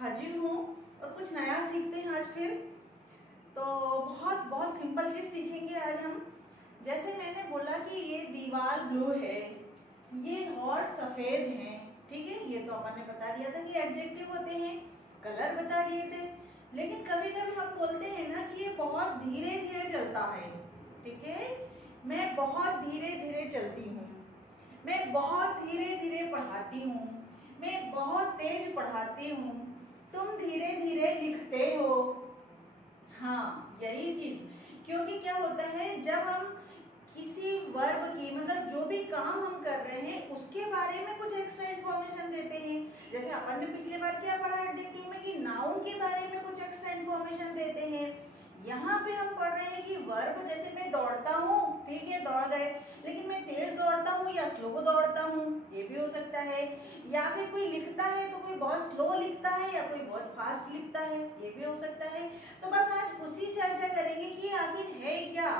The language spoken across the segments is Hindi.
हाजिर हूँ और कुछ नया सीखते हैं आज फिर। तो बहुत बहुत सिंपल चीज़ सीखेंगे आज हम। जैसे मैंने बोला कि ये दीवार ब्लू है, ये और सफ़ेद है, ठीक है, ये तो अपन ने बता दिया था कि एडजेक्टिव होते हैं, कलर बता दिए थे। लेकिन कभी कभी हम बोलते हैं ना कि ये बहुत धीरे धीरे चलता है, ठीक है, मैं बहुत धीरे धीरे चलती हूँ, मैं बहुत धीरे धीरे पढ़ाती हूँ, मैं बहुत तेज पढ़ाती हूँ, तुम धीरे धीरे लिखते हो। हाँ, यही चीज। क्योंकि क्या होता है, जब हम किसी वर्ब की मतलब जो भी काम हम कर रहे हैं उसके बारे में कुछ एक्स्ट्रा इन्फॉर्मेशन देते हैं। जैसे अपन ने पिछली बार क्या पढ़ा एडजेक्टिव में कि नाउन के बारे में कुछ एक्स्ट्रा इन्फॉर्मेशन देते हैं। यहाँ पे हम पढ़ रहे हैं कि वर्ब, जैसे मैं दौड़ता हूँ, ठीक है, दौड़ गए, लेकिन मैं तेज दौड़ता हूँ या स्लो दौड़ता हूँ, ये भी हो सकता है। या फिर कोई लिखता है तो कोई बहुत स्लो लिखता है या कोई बहुत फास्ट लिखता है, ये भी हो सकता है। तो बस आज उसी चर्चा करेंगे कि आखिर है क्या,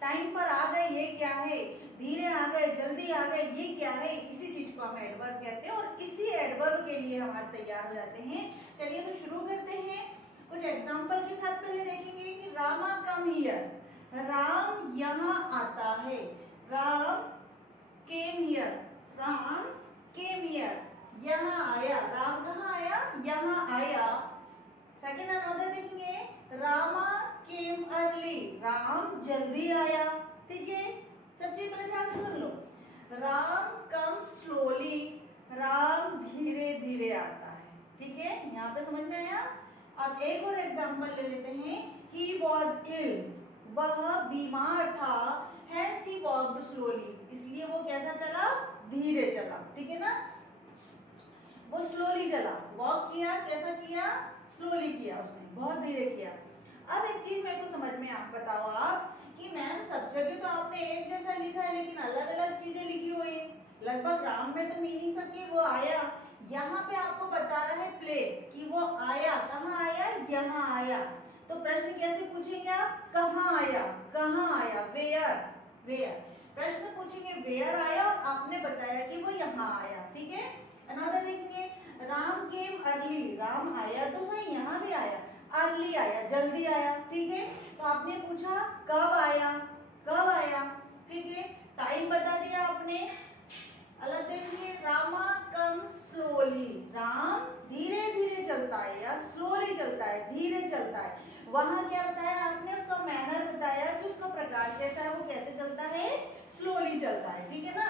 टाइम पर आ गए ये क्या है, धीरे आ गए जल्दी आ गए ये क्या है। इसी चीज को हम एडवर्ब कहते हैं और इसी एडवर्ब के लिए हम आज तैयार हो जाते हैं। चलिए तो शुरू करते हैं। कुछ एग्जाम्पल के साथ पहले देखेंगे कि रामा कम हियर, राम यहाँ आता है, Ram came here, Ram came here, यहाँ आया, राम कहाँ आया, यहाँ आया। सेकेंड अनदर देखेंगे, रामा केम अर्ली, राम जल्दी आया, ठीक है। सब चीज पहले ध्यान से सुन लो। राम कम स्लोली, राम धीरे धीरे आता है, ठीक है, यहाँ पे समझ में आया। अब एक और एग्जांपल ले लेते हैं। He was ill, वह बीमार था, hence he walked slowly, इसलिए वो कैसा चला, धीरे चला, ठीक है ना, वो स्लोली चला, वॉक किया, कैसा किया, स्लोली किया, उसने बहुत धीरे किया। अब एक चीज मेरे को समझ में आप बताओ आप कि मैम सब जगह तो आपने एक जैसा लिखा है लेकिन अलग अलग चीजें लिखी हुई है। लगभग राम में तो मीनिंग सबकी वो आया, यहाँ पे आपको बता रहा है प्लेस कि वो आया, कहाँ आया, यहाँ आया। तो प्रश्न कैसे पूछेंगे आप, कहाँ आया, कहाँ आया, वेयर, वेयर। प्रश्न पूछेंगे वेयर आया और आपने बताया कि वो यहाँ आया, ठीक है। अनदर देखेंगे, राम केम अर्ली, राम आया तो सही, यहाँ भी आया, अर्ली आया, जल्दी आया, ठीक है। तो आपने पूछा कब आया, कब आया, ठीक है, टाइम बता दिया आपने। अलग देखेंगे, रामा कम स्लोली, राम धीरे धीरे चलता है या स्लोली चलता है, धीरे चलता है। वहां क्या बताया आपने, उसका मैनर बताया कि उसका प्रकार कैसा है, वो कैसे चलता है, स्लोली चलता है, ठीक है ना।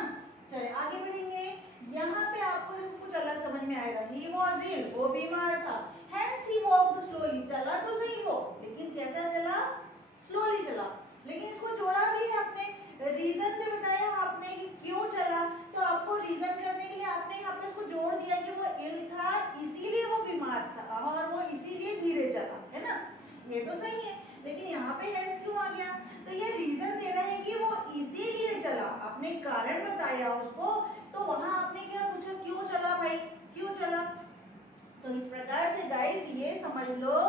चलिए आगे बढ़ेंगे। यहाँ पे आपको कुछ अलग समझ में आएगा। He was ill, वो बीमार था, hence he walked slowly, चला तो सही वो, लेकिन कैसा चला, स्लोली चला। लेकिन इसको जोड़ा भी है आपने, रीजन भी बताया आपने कि क्यों चला, तो आपको रीजन करने के लिए आपने यहाँ पे इसको जोड़ दिया कि वो इल था इसीलिए वो बीमार था और वो इसीलिए धीरे चला, है ना, ये तो सही है। लेकिन यहाँ पे हेंस क्यों आ गया, तो ये रीजन दे रहा है कि वो इसीलिए चला, आपने कारण बताया उसको, तो वहां आपने क्या पूछा, क्यों चला भाई, क्यों चला। तो इस प्रकार से गाइस ये समझ लो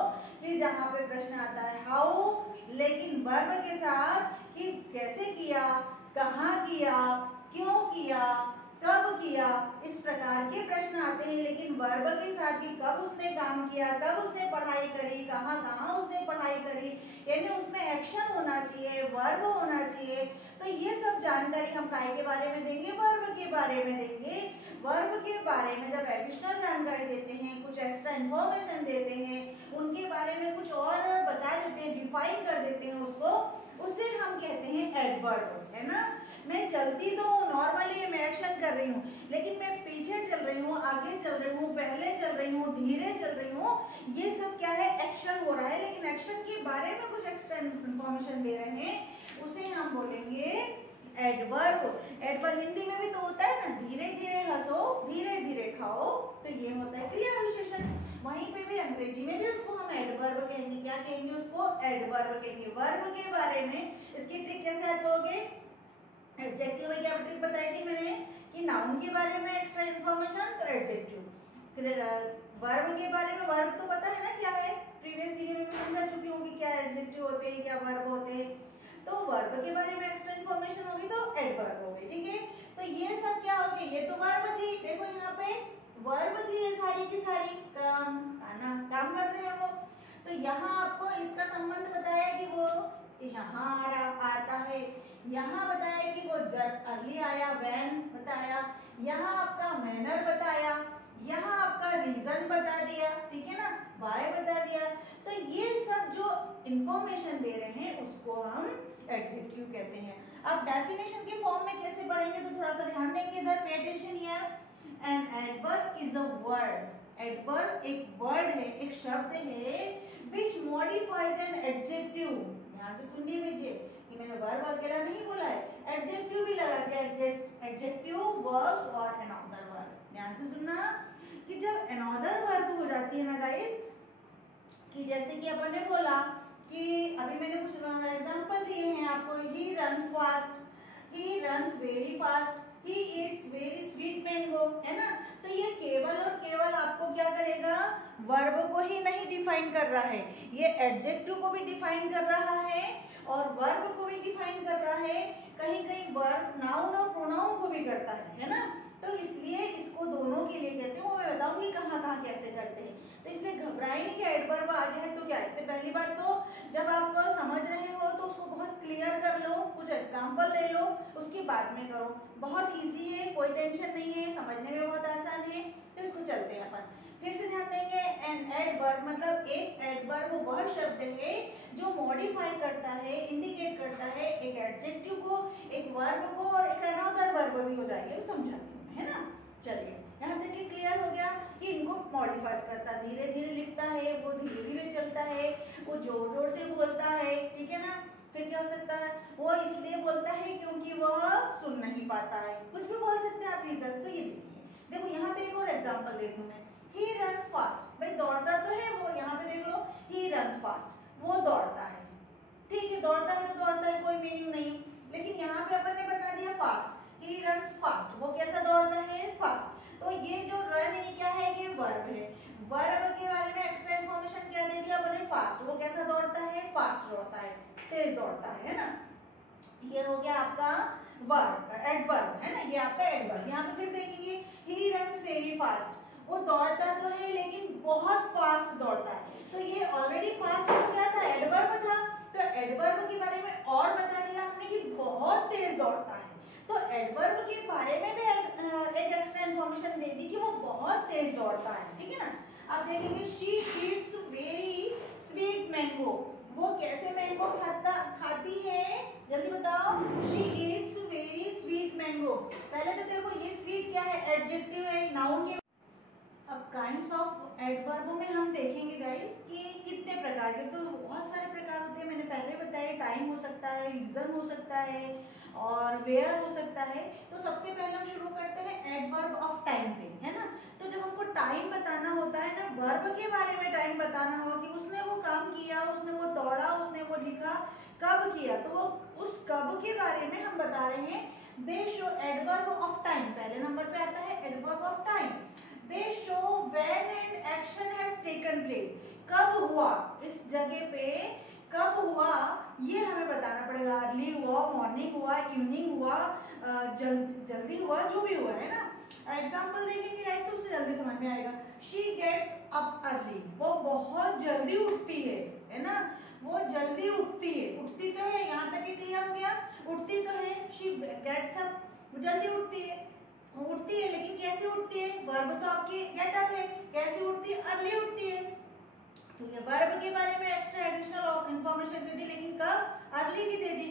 कि जहाँ पे प्रश्न आता है हाउ, लेकिन वर्ब के साथ कि कैसे किया, कहाँ किया, क्यों किया, कब किया, इस प्रकार के प्रश्न आते हैं। लेकिन वर्ब के साथ कि कब उसने काम किया, कब उसने पढ़ाई करी, कहाँ कहाँ उसने पढ़ाई करी, यानी उसमें एक्शन होना चाहिए, वर्ब होना चाहिए। तो ये सब जानकारी हम काय के बारे में देंगे, वर्ब के बारे में देंगे। वर्ब के बारे में जब एडिशनल जानकारी देते हैं, कुछ एक्स्ट्रा इन्फॉर्मेशन देते हैं, उनके बारे में कुछ और बता देते हैं, डिफाइन कर देते हैं उसको, उसे हम कहते हैं एडवर्ब, है ना। मैं चलती तो हूँ, नॉर्मली मैं एक्शन कर रही हूँ, लेकिन मैं पीछे चल रही हूँ, आगे चल रही हूँ, पहले चल रही हूँ, धीरे चल रही हूँ, ये सब क्या है, एक्शन हो रहा है। लेकिन एक्शन के बारे में कुछ एक्स्ट्रा इन्फॉर्मेशन दे रहे हैं, उसे हम बोलेंगे एडवर्ब। एडवर्ब हिंदी में भी तो होता है ना, धीरे धीरे हंसो, धीरे धीरे खाओ, तो ये होता है क्रिया विशेषण। वहीं पे भी अंग्रेजी में भी उसको हम एडवर्ब कहेंगे, क्या कहेंगे उसको, एडवर्ब कहेंगे। वर्ब के बारे में इसकी ट्रिक कैसे याद करोगे, एडजेक्टिव में क्या ट्रिक बताई थी मैंने कि नाउन के बारे में एक्स्ट्रा इन्फॉर्मेशन तो एडजेक्टिव, वर्ब के बारे में, वर्ब तो पता है ना क्या है, प्रीवियस वीडियो में समझा चुकी हूँ कि क्या एडजेक्टिव होते हैं, क्या वर्ब होते हैं। तो वर्ब के बारे में एक्स्ट्रा इन्फॉर्मेशन होगी तो एडवर्ब हो गई, ठीक है। तो ये सब क्या हो गया, ये तो वर्ब थी, देखो यहाँ पे वर्ब थी ये सारी सारी की सारी काम काम कर रहे हैं वो। तो यहाँ आपको इसका संबंध बताया कि वो यहाँ आता है, यहाँ बताया कि वो जब अर्ली आया, व्हेन बताया, यहाँ आपका मैनर बताया, यहाँ आपका रीजन बता दिया, ठीक है ना, वाई बता दिया। तो ये सब जो इंफॉर्मेशन दे रहे हैं उसको हम एडजेक्टिव कहते हैं। अब डेफिनेशन के फॉर्म में कैसे पढ़ेंगे तो थोड़ा सा ध्यान देंगे इधर, pay attention here. An adverb is a word. Adverb एक वर्ड है, एक शब्द है which modifies an adjective। ध्यान से सुनिए भेजिए कि मैंने वर्ब अकेला नहीं बोला है, एडजेक्टिव भी लगा के, एडजेक्टिव वर्ब्स और अनदर वर्ब। ध्यान से सुनना कि जब अनदर वर्ब हो जाती है ना गाइस, कि जैसे कि अपन ने बोला कि अभी मैंने कुछ एग्जांपल दिए हैं आपको, he runs fast, he runs very fast, he eats very sweet mango, है ना। तो ये केवल और केवल आपको क्या करेगा, वर्ब को ही नहीं डिफाइन कर रहा है, ये एडजेक्टिव को भी डिफाइन कर रहा है और वर्ब को भी डिफाइन कर रहा है, कहीं कहीं वर्ब नाउन और प्रोनाउन को भी करता है ना। तो इसलिए इसको दोनों के लिए कहते हैं, वो मैं बताऊंगी कहाँ कहाँ कैसे करते हैं। तो इसलिए घबराए नहीं कि एडवर्ब आ गया है तो क्या है। तो पहली बात तो जब आप समझ रहे हो तो उसको बहुत क्लियर कर लो, कुछ एग्जाम्पल ले लो, उसकी बाद में करो। बहुत इजी है, कोई टेंशन नहीं है, समझने में बहुत आसान है। तो इसको चलते हैं अपन फिर से ध्यान देंगे। एन एडवर्ब मतलब एक एडवर्ब वह शब्द है जो मॉडिफाई करता है, इंडिकेट करता है एक एडजेक्टिव को, एक वर्ब को और एक अनदर वर्ब भी हो जाएगी, समझाती हूँ, है ना। चलिए यहाँ देखिए क्लियर हो गया कि इनको मॉडिफाई करता है, धीरे धीरे लिखता है, वो धीरे धीरे चलता है, वो जोर जोर से बोलता है, ठीक है ना। फिर क्या हो सकता है, वो इसलिए बोलता है क्योंकि वह सुन नहीं पाता है, कुछ भी बोल सकते हैं आप रीजन। तो ये देखिए, देखो यहाँ पे एक और एग्जांपल देख लूं मैं, ही रन्स फास्ट, भाई दौड़ता तो है वो, यहाँ पे देख लो ही रन्स फास्ट, वो दौड़ता है, ठीक है, दौड़ता है तो दौड़ता है, कोई मीनिंग नहीं। लेकिन यहाँ पे अपन ने बता दिया फास्ट, ही रन्स फास्ट, वो कैसा दौड़ता है, फास्ट। तो ये जो रन है क्या है, ये वर्ब है। वर्ब के बारे में एक्स्ट्रा इंफॉर्मेशन क्या दे दिया अपने, फास्ट, वो कैसा दौड़ता है, फास्ट दौड़ता है, तेज दौड़ता है ना। ये हो गया आपका वर्ब, एडवर्ब, है ना, ये आपका एडवर्ब। यहाँ पे फिर देखेंगे ही रन्स वेरी फास्ट, वो दौड़ता तो है लेकिन बहुत फास्ट दौड़ता है। तो ये ऑलरेडी फास्ट हो गया था, एडवर्ब था। तो एडवर्ब के बारे में और बता दिया हमने कि बहुत तेज दौड़ता है। तो एडवर्ब के बारे में भी एक एक्स्ट्रा इंफॉर्मेशन दे दी कि वो बहुत तेज दौड़ता है, ठीक है ना। अब देखेंगे she Yeats very sweet mango, वो कैसे मैंगो खाती है, जल्दी बताओ। She Yeats very sweet mango, पहले तो देखो ये स्वीट क्या है, एडजेक्टिव है, नाउन के। अब काइंड्स ऑफ एडवर्ब में हम देखेंगे गाइस कि कितने प्रकार के, तो बहुत सारे प्रकार होते हैं, मैंने पहले बताया, टाइम हो सकता है, रीजन हो सकता है और वेयर हो सकता है। तो सबसे पहले हम शुरू करते हैं एडवर्ब ऑफ टाइम से, है ना। तो जब हमको टाइम बताना होता है ना, वर्ब के बारे में टाइम बताना हो कि उसने वो काम किया, उसने वो दौड़ा, उसने वो लिखा, कब किया, तो वो उस कब के बारे में हम बता रहे हैं। दे शो एडवर्ब ऑफ टाइम, पहले नंबर पे आता है adverb of time. They show when and action has taken place, कब हुआ, इस जगह पे कब हुआ ये हमें बताना पड़ेगा। अर्ली हुआ, मॉर्निंग हुआ, इवनिंग हुआ, जल्दी हुआ, जो भी हुआ, है ना। एग्जाम्पल देखेंगे गाइस तो उससे जल्दी समझ में आएगा। शी गेट्स अप अर्ली, वो बहुत जल्दी उठती है ना, वो जल्दी उठती है, उठती तो है, यहाँ तक ही क्लियर हो गया, उठती तो है। शी गेट्स अप, जल्दी उठती है, उठती है, लेकिन कैसे उठती है, वर्ब तो आपकी गेट अप है, कैसे उठती है, अर्ली उठती है। तो ये वर्ब के बारे में एक्स्ट्रा एडिशनल इंफॉर्मेशन दे दी, लेकिन कब, अर्ली की दे दी।